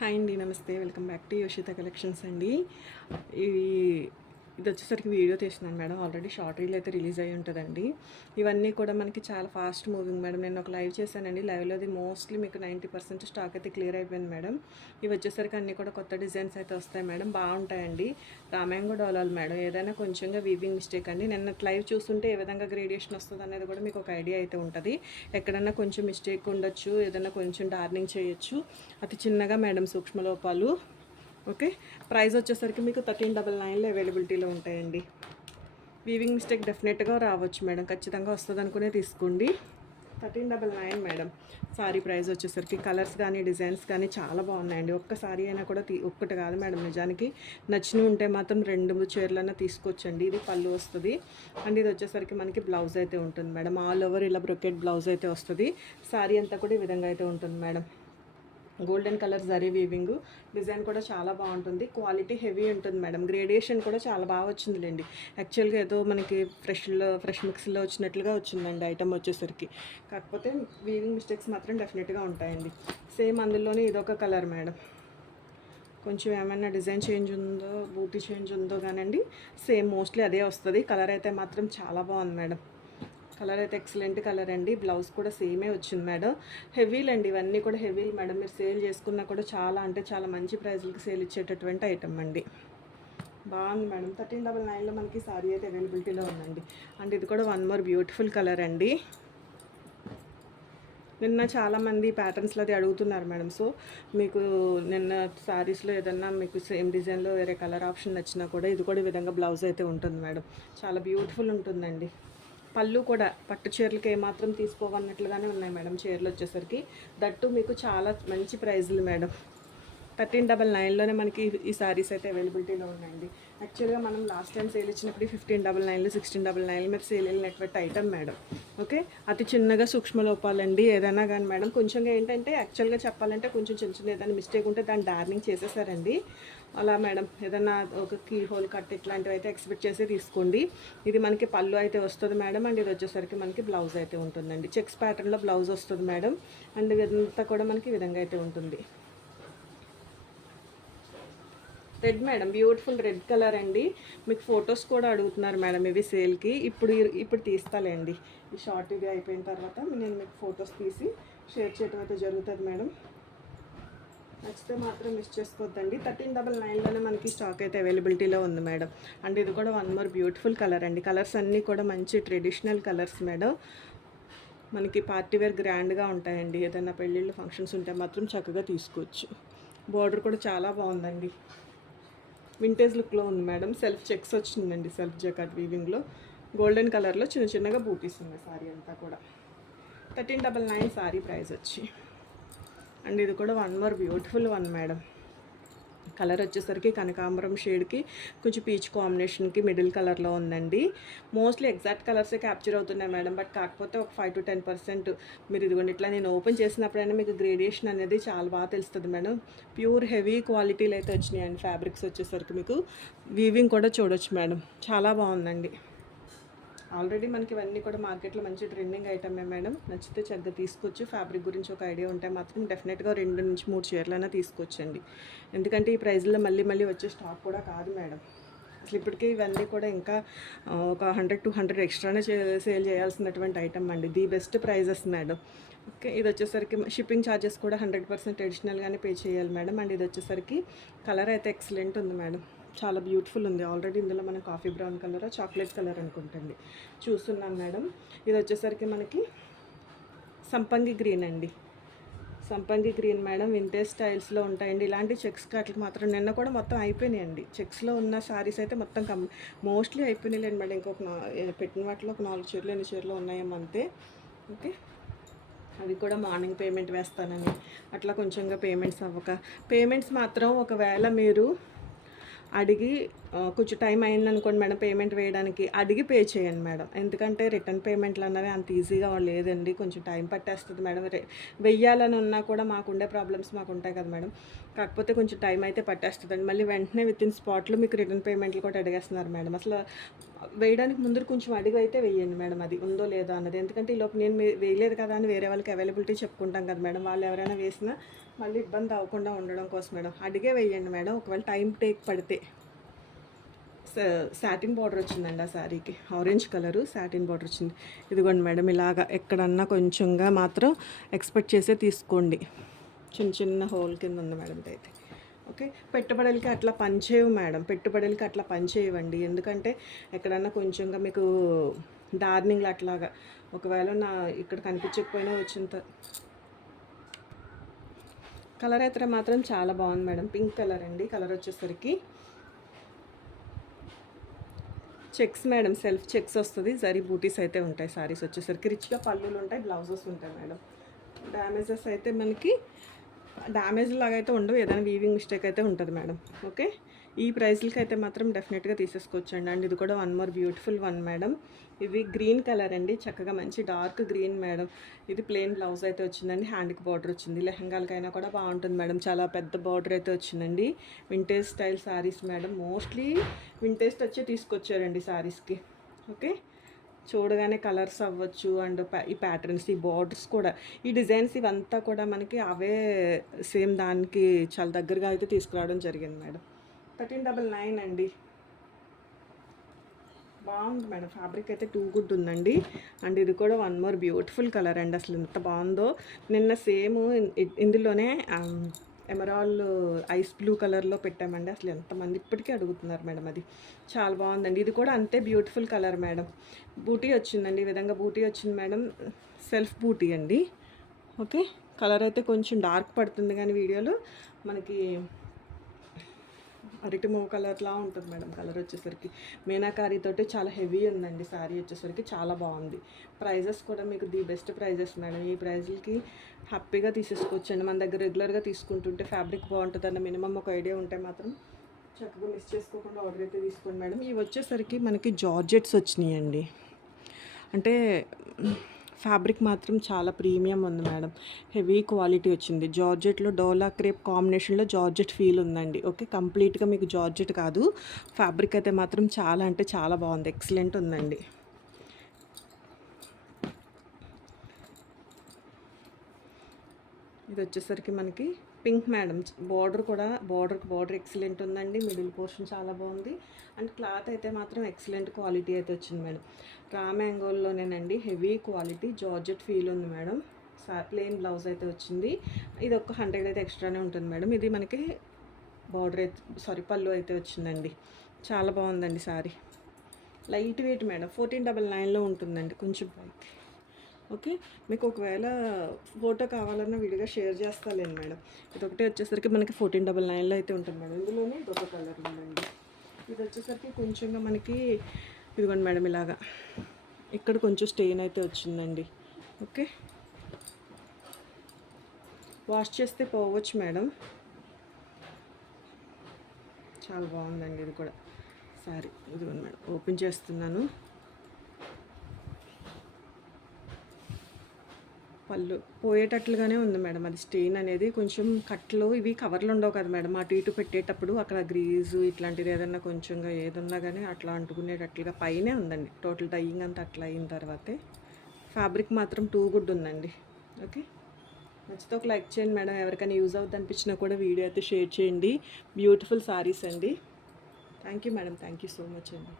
Hi అండి, నమస్తే. Welcome back to యోషిత collections అండి. ఈ ఇది వచ్చేసరికి వీడియో తీస్తున్నాను మేడం. ఆల్రెడీ షార్ట్ రీల్ అయితే రిలీజ్ అయ్యి ఉంటుందండి. ఇవన్నీ కూడా మనకి చాలా ఫాస్ట్ మూవింగ్ మేడం. నేను ఒక లైవ్ చేశానండి. లైవ్లోది మోస్ట్లీ మీకు 90% స్టాక్ అయితే క్లియర్ అయిపోయింది మేడం. ఇవి వచ్చేసరికి అన్నీ కూడా కొత్త డిజైన్స్ అయితే వస్తాయి మేడం. బాగుంటాయండి. రామాయంగో డోలాలు మేడం. ఏదైనా కొంచెంగా వీవింగ్ మిస్టేక్ అండి. నిన్న లైవ్ చూస్తుంటే ఏ విధంగా గ్రేడియేషన్ వస్తుంది అనేది కూడా మీకు ఒక ఐడియా అయితే ఉంటుంది. ఎక్కడన్నా కొంచెం మిస్టేక్ ఉండొచ్చు, ఏదైనా కొంచెం డార్నింగ్ చేయొచ్చు. అతి చిన్నగా మేడం సూక్ష్మలోపాలు. ఓకే, ప్రైస్ వచ్చేసరికి మీకు 1399లో అవైలబిలిటీలో ఉంటాయండి. వీవింగ్ మిస్టేక్ డెఫినెట్గా రావచ్చు మేడం, ఖచ్చితంగా వస్తుంది అనుకునే తీసుకోండి. 1399 మేడం. సారీ ప్రైస్ వచ్చేసరికి కలర్స్ కానీ డిజైన్స్ కానీ చాలా బాగున్నాయండి. ఒక్క సారీ అయినా కూడా ఒక్కటి కాదు మేడం, నిజానికి నచ్చినవి ఉంటే మాత్రం 2 చీరలైనా తీసుకోవచ్చండి. ఇది పళ్ళు వస్తుంది అండ్ ఇది వచ్చేసరికి మనకి బ్లౌజ్ అయితే ఉంటుంది మేడం. ఆల్ ఓవర్ ఇలా బ్రొకెట్ బ్లౌజ్ అయితే వస్తుంది. సారీ అంతా కూడా ఈ విధంగా అయితే ఉంటుంది madam. Golden colour zari weaving design కూడా చాలా బాగుంటుంది. క్వాలిటీ హెవీ ఉంటుంది మేడం. గ్రేడియేషన్ కూడా చాలా బాగా వచ్చిందిలేండి. యాక్చువల్గా ఏదో మనకి ఫ్రెష్ మిక్స్లో వచ్చినట్లుగా వచ్చిందండి ఐటమ్ వచ్చేసరికి. కాకపోతే వీవింగ్ మిస్టేక్స్ మాత్రం డెఫినెట్గా ఉంటాయండి. సేమ్ అందులోనే ఇదొక కలర్ మేడం. కొంచెం ఏమైనా డిజైన్ చేంజ్ ఉందో, బూటీ చేంజ్ ఉందో కానండి, సేమ్ మోస్ట్లీ అదే వస్తుంది. కలర్ అయితే మాత్రం చాలా బాగుంది మేడం. కలర్ అయితే ఎక్సలెంట్ కలర్ అండి. బ్లౌజ్ కూడా సేమే వచ్చింది మేడం. హెవీలు అండి, ఇవన్నీ కూడా హెవీలు మేడం. మీరు సేల్ చేసుకున్నా కూడా చాలా అంటే చాలా మంచి ప్రైజ్లకి సేల్ ఇచ్చేటటువంటి ఐటమ్ అండి. బాగుంది మేడం. 1399లో మనకి సారీ అయితే అవైలబిలిటీలో ఉందండి. అండ్ ఇది కూడా వన్ మోర్ బ్యూటిఫుల్ కలర్ అండి. నిన్న చాలామంది ప్యాటర్న్స్లో అది అడుగుతున్నారు మేడం. సో మీకు నిన్న శారీస్లో ఏదన్నా మీకు సేమ్ డిజైన్లో వేరే కలర్ ఆప్షన్ నచ్చినా కూడా ఇది కూడా ఈ విధంగా బ్లౌజ్ అయితే ఉంటుంది మేడం. చాలా బ్యూటిఫుల్ ఉంటుందండి. పళ్ళు కూడా పట్టు చీరలకి ఏమాత్రం తీసుకోవన్నట్లుగానే ఉన్నాయి మేడం. చీరలు వచ్చేసరికి దట్టు మీకు చాలా మంచి ప్రైజులు మేడం. 1399లోనే మనకి ఈ సారీస్ అయితే అవైలబిలిటీలో ఉన్నాయండి. యాక్చువల్గా మనం లాస్ట్ టైం సేల్ ఇచ్చినప్పుడు 1599, 1699 మీద సేల్ వెళ్ళినటువంటి ఐటమ్ మేడం. ఓకే, అతి చిన్నగా సూక్ష్మ లోపాలండి ఏదైనా కానీ మేడం. కొంచెంగా ఏంటంటే యాక్చువల్గా చెప్పాలంటే కొంచెం చిన్న ఏదైనా మిస్టేక్ ఉంటే దాన్ని డార్నింగ్ చేసేసారండి. అలా మేడం, ఏదైనా ఒక కీ హోల్ కట్ ఇట్లాంటివి అయితే ఎక్స్పెక్ట్ చేసి తీసుకోండి. ఇది మనకి పళ్ళు అయితే వస్తుంది మేడం. అండ్ ఇది వచ్చేసరికి మనకి బ్లౌజ్ అయితే ఉంటుందండి. చెక్స్ ప్యాటర్న్లో బ్లౌజ్ వస్తుంది మేడం. అండ్ ఇదంతా కూడా మనకి ఈ విధంగా అయితే ఉంటుంది. Red madam, beautiful red colour అండి. మీకు ఫొటోస్ కూడా అడుగుతున్నారు మేడం ఇవి సేల్కి. ఇప్పుడు తీస్తాలేండి. ఈ షార్ట్ ఇది అయిపోయిన తర్వాత నేను మీకు ఫొటోస్ తీసి షేర్ చేయడం అయితే జరుగుతుంది మేడం. నచ్చితే మాత్రం మిస్ చేసుకోవద్దండి. 1399లోనే మనకి స్టాక్ అయితే అవైలబిలిటీలో ఉంది మేడం. అండ్ ఇది కూడా వన్ మోర్ బ్యూటిఫుల్ కలర్ అండి. కలర్స్ అన్నీ కూడా మంచి ట్రెడిషనల్ కలర్స్ మేడం. మనకి పార్టీ వేర్ గ్రాండ్గా ఉంటాయండి. ఏదైనా పెళ్ళిళ్ళు ఫంక్షన్స్ ఉంటే మాత్రం చక్కగా తీసుకోవచ్చు. బార్డర్ కూడా చాలా బాగుందండి. వింటేజ్ లుక్లో ఉంది మేడం. సెల్ఫ్ చెక్స్ వచ్చిందండి. సెల్ఫ్ జకాట్ వీవింగ్లో గోల్డెన్ కలర్లో చిన్న చిన్నగా బూటీస్ ఉన్నాయి సారీ అంతా కూడా. 1399 సారీ ప్రైస్ వచ్చి. అండ్ ఇది కూడా one more beautiful one madam. Colour వచ్చేసరికి కనకాంబరం షేడ్కి కొంచెం పీచ్ కాంబినేషన్కి మిడిల్ కలర్లో ఉందండి. మోస్ట్లీ ఎగ్జాక్ట్ కలర్సే క్యాప్చర్ అవుతున్నాయి మేడం. బట్ కాకపోతే ఒక 5 to 10% మీరు ఇదిగోండి ఇట్లా నేను ఓపెన్ చేసినప్పుడైనా మీకు గ్రేడియేషన్ అనేది చాలా బాగా తెలుస్తుంది మేడం. ప్యూర్ హెవీ క్వాలిటీలు అయితే వచ్చినాయండి. ఫ్యాబ్రిక్స్ వచ్చేసరికి మీకు వీవింగ్ కూడా చూడొచ్చు మేడం. చాలా బాగుందండి. ఆల్రెడీ మనకి ఇవన్నీ కూడా మార్కెట్లో మంచి ట్రెండింగ్ ఐటమే మేడం. నచ్చితే చక్కగా తీసుకోవచ్చు. ఫ్యాబ్రిక్ గురించి ఒక ఐడియా ఉంటే మాత్రం డెఫినెట్గా 2 నుంచి 3 చీరలైనా తీసుకోవచ్చండి. ఎందుకంటే ఈ ప్రైజ్లో మళ్ళీ వచ్చే స్టాక్ కూడా కాదు మేడం. అసలు ఇప్పటికీ ఇవన్నీ కూడా ఇంకా ఒక 100-200 ఎక్స్ట్రానే సేల్ చేయాల్సినటువంటి ఐటమ్ అండి. The best prices madam. Okay, ఇది వచ్చేసరికి షిప్పింగ్ ఛార్జెస్ కూడా 100% అడిషనల్గానే పే చేయాలి మేడం. అండ్ ఇది వచ్చేసరికి కలర్ అయితే ఎక్సలెంట్ ఉంది మేడం. చాలా బ్యూటిఫుల్ ఉంది. ఆల్రెడీ ఇందులో మనం coffee brown colour, chocolate colour అనుకుంటుంది చూస్తున్నాం మేడం. ఇది వచ్చేసరికి మనకి సంపంగి గ్రీన్ అండి. సంపంగి గ్రీన్ మేడం. వింటేజ్ స్టైల్స్లో ఉంటాయండి. ఇలాంటి చెక్స్ కాట్లకి మాత్రం నిన్న కూడా మొత్తం అయిపోయినాయండి. చెక్స్లో ఉన్న శారీస్ అయితే మొత్తం మోస్ట్లీ అయిపోయినాయిలేండి మేడం. పెట్టిన వాటిలో ఒక 4 చీరలు 8 చీరలు ఉన్నాయేమో అంతే. ఓకే, అది కూడా మార్నింగ్ పేమెంట్ వేస్తానని అట్లా కొంచెంగా పేమెంట్స్ మాత్రం ఒకవేళ మీరు అడిగి కొంచెం టైం అయిందనుకోండి మేడం పేమెంట్ వేయడానికి, అడిగి పే చేయండి మేడం. ఎందుకంటే రిటర్న్ పేమెంట్లు అన్నవి అంత ఈజీగా లేదండి. కొంచెం టైం పట్టేస్తుంది మేడం. వెయ్యాలని ఉన్నా కూడా మాకుండే ప్రాబ్లమ్స్ మాకు ఉంటాయి కదా మేడం. కాకపోతే కొంచెం టైం అయితే పట్టేస్తుందండి. మళ్ళీ వెంటనే వితిన్ స్పాట్లో మీకు రిటర్న్ పేమెంట్లు కూడా అడిగేస్తున్నారు మేడం. అసలు వేయడానికి ముందు కొంచెం అడిగి అయితే వేయండి మేడం, అది ఉందో లేదో అన్నది. ఎందుకంటే ఈలోపు నేను వేయలేదు కదా అని వేరే వాళ్ళకి అవైలబిలిటీ చెప్పుకుంటాం కదా మేడం. వాళ్ళు ఎవరైనా వేసినా మళ్ళీ ఇబ్బంది అవ్వకుండా ఉండడం కోసం మేడం అడిగే వేయండి మేడం. ఒకవేళ టైం టేక్ పడితే. సాటిన్ బార్డర్ వచ్చిందండి ఆ శారీకి, ఆరెంజ్ కలరు సాటిన్ బార్డర్ వచ్చింది. ఇదిగోండి మేడం, ఇలాగా ఎక్కడన్నా కొంచెంగా మాత్రం ఎక్స్పెక్ట్ చేసే తీసుకోండి. చిన్న చిన్న హోల్ కింద ఉంది మేడం అయితే. ఓకే, పెట్టుబడులకి అట్లా పనిచేయవు మేడం, పెట్టుబడులకి అట్లా పనిచేయవండి. ఎందుకంటే ఎక్కడన్నా కొంచెంగా మీకు డార్నింగ్లు అట్లాగా ఒకవేళ నా ఇక్కడ కనిపించకపోయినా వచ్చిన కలర్ అయితే మాత్రం చాలా బాగుంది మేడం. పింక్ కలర్ అండి. కలర్ వచ్చేసరికి చెక్స్ మేడం, సెల్ఫ్ చెక్స్ వస్తుంది. జరీ బూటీస్ అయితే ఉంటాయి. సారీస్ వచ్చేసరికి రిచ్గా పళ్ళులు ఉంటాయి, బ్లౌజెస్ ఉంటాయి మేడం. డ్యామేజెస్ అయితే మనకి డ్యామేజ్ లాగా అయితే ఉండవు, ఏదైనా వీవింగ్ మిస్టేక్ అయితే ఉంటుంది మేడం. ఓకే, ఈ ప్రైస్లకి అయితే మాత్రం డెఫినెట్గా తీసేసుకోవచ్చండి. అండ్ ఇది కూడా one more beautiful one madam. ఇది గ్రీన్ కలర్ అండి, చక్కగా మంచి డార్క్ గ్రీన్ మేడం. ఇది ప్లెయిన్ బ్లౌజ్ అయితే వచ్చిందండి, హ్యాండ్కి బార్డర్ వచ్చింది. లెహంగాలకైనా కూడా బాగుంటుంది మేడం. చాలా పెద్ద బార్డర్ అయితే వచ్చిందండి. Vintage style saris madam, mostly vintage వచ్చే తీసుకొచ్చారండి శారీస్కి. ఓకే, చూడగానే కలర్స్ అవ్వచ్చు అండ్ ఈ ప్యాటర్న్స్, ఈ బార్డర్స్ కూడా, ఈ డిజైన్స్ ఇవంతా కూడా మనకి అవే సేమ్ దానికి చాలా దగ్గరగా అయితే తీసుకురావడం జరిగింది మేడం. 1399 అండి. బాగుంది మేడం, ఫ్యాబ్రిక్ అయితే టూ గుడ్ ఉందండి. అండ్ ఇది కూడా వన్ మోర్ బ్యూటిఫుల్ కలర్ అండి. అసలు ఎంత బాగుందో. నిన్న సేమ్ ఇందులోనే ఎమరాల్డ్ ఐస్ బ్లూ కలర్లో పెట్టామండి. అసలు ఎంతమంది ఇప్పటికీ అడుగుతున్నారు మేడం. అది చాలా బాగుందండి. ఇది కూడా అంతే బ్యూటిఫుల్ కలర్ మేడం. బూటీ వచ్చిందండి, ఈ విధంగా బూటీ వచ్చింది మేడం. సెల్ఫ్ బూటీ అండి. ఓకే, కలర్ అయితే కొంచెం డార్క్ పడుతుంది కానీ వీడియోలో మనకి అరటి మూవ కలర్లా ఉంటుంది మేడం. కలర్ వచ్చేసరికి మీనాకారీతోటి చాలా హెవీ ఉందండి. శారీ వచ్చేసరికి చాలా బాగుంది. ప్రైజెస్ కూడా మీకు ది బెస్ట్ ప్రైజెస్ మేడం. ఈ ప్రైజ్లకి హ్యాపీగా తీసేసుకోవచ్చండి. మన దగ్గర రెగ్యులర్గా తీసుకుంటుంటే ఫ్యాబ్రిక్ బాగుంటుందన్న మినిమం ఒక ఐడియా ఉంటే మాత్రం చక్కగా మిస్ చేసుకోకుండా ఆర్డర్ అయితే తీసుకోండి మేడం. ఇవి వచ్చేసరికి మనకి జార్జెట్స్ వచ్చినాయండి. అంటే ఫ్యాబ్రిక్ మాత్రం చాలా ప్రీమియం ఉంది మేడం. హెవీ క్వాలిటీ వచ్చింది. జార్జెట్లో డోలా క్రేప్ కాంబినేషన్లో జార్జెట్ ఫీల్ ఉందండి. ఓకే, కంప్లీట్గా మీకు జార్జెట్ కాదు. ఫ్యాబ్రిక్ అయితే మాత్రం చాలా అంటే చాలా బాగుంది, ఎక్సలెంట్ ఉందండి. ఇది వచ్చేసరికి మనకి పింక్ మేడం. బార్డర్ ఎక్సలెంట్ ఉందండి. మిడిల్ పోర్షన్ చాలా బాగుంది. అండ్ క్లాత్ అయితే మాత్రం ఎక్సలెంట్ క్వాలిటీ అయితే వచ్చింది మేడం. రా మ్యాంగోల్లోనేనండి, హెవీ క్వాలిటీ జార్జెట్ ఫీల్ ఉంది మేడం. ప్లెయిన్ బ్లౌజ్ అయితే వచ్చింది. ఇది ఒక 100 అయితే ఎక్స్ట్రానే ఉంటుంది మేడం. ఇది మనకి పళ్ళు అయితే వచ్చిందండి. చాలా బాగుందండి సారీ. Light weight madam. 1499లో ఉంటుందండి, కొంచెం పైకి. ఓకే, మీకు ఒకవేళ ఫోటో కావాలన్నా విడిగా షేర్ చేస్తాలేండి మేడం. ఇది ఒకటి వచ్చేసరికి మనకి 1499లో అయితే ఉంటుంది మేడం. ఇందులోనే ఇదొక కలర్ ఉందండి. ఇది వచ్చేసరికి కొంచెంగా మనకి ఇదిగోండి మేడం, ఇలాగా ఇక్కడ కొంచెం స్టెయిన్ అయితే వచ్చిందండి. ఓకే, వాష్ చేస్తే పోవచ్చు మేడం. చాలా బాగుందండి ఇది కూడా సారీ. ఇదిగోండి మేడం, ఓపెన్ చేస్తున్నాను. పళ్ళు పోయేటట్లుగానే ఉంది మేడం. అది స్టెయిన్ అనేది కొంచెం కట్లు ఇవి కవర్లు ఉండవు కదా మేడం. అటు ఇటు పెట్టేటప్పుడు అక్కడ గ్రీజు ఇట్లాంటిది ఏదన్నా కొంచెంగా ఏదన్నా కానీ అట్లా అంటుకునేటట్లుగా పైనే ఉందండి. టోటల్ డైయింగ్ అంతా అట్లా అయిన తర్వాతే. ఫ్యాబ్రిక్ మాత్రం టూ గుడ్ ఉందండి. ఓకే, నచ్చితే ఒక లైక్ చేయండి మేడం. ఎవరికైనా యూజ్ అవుతుంది అనిపించినా కూడా వీడియో అయితే షేర్ చేయండి. బ్యూటిఫుల్ సారీస్ అండి. Thank you madam, thank you so much అండి.